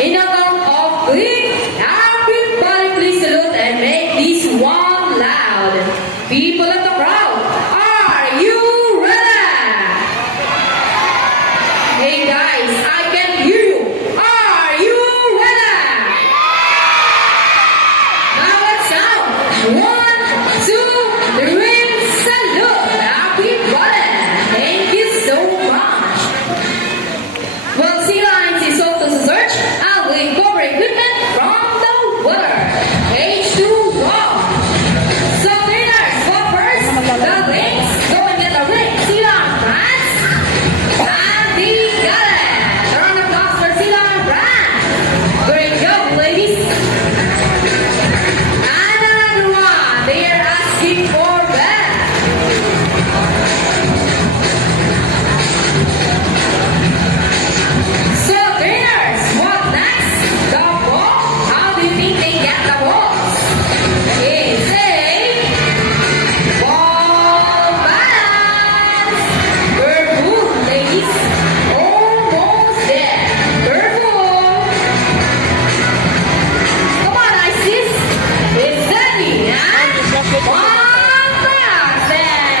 In a count of three, everybody please salute and make this one loud. People of the crowd, are you ready? Hey guys, I can hear you. Are you ready? Now let's count. 1, 2, 3, salute everybody. Thank you so much. Well, sea lions is also to search and we cover equipment from the water. H2O. So trainers, go first. The rings. Go and get the ring. Sea lion friends. And we got it. Round of applause for sea lion friends. Great job, ladies. And another one. They are asking for that. So trainers, what next? The ball? How do you think they get the balls? Okay, say ball balance. Careful, ladies. Almost there. Careful. Come on, Isis. It's steady, and one pass there.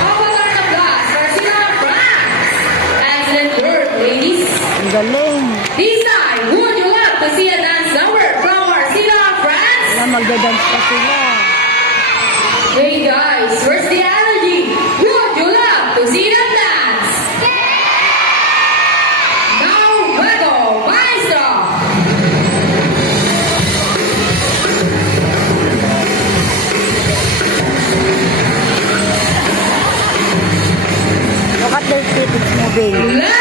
How about a round of applause for Sina France? Excellent work, ladies. Ang galing. This time, would you love to see a dance number from our Sila friends? Wala, magdadance pa sila. Hey guys, where's the energy? Would you love to see them dance? Now, luego, maestro! Look at their feet, it's moving. Let's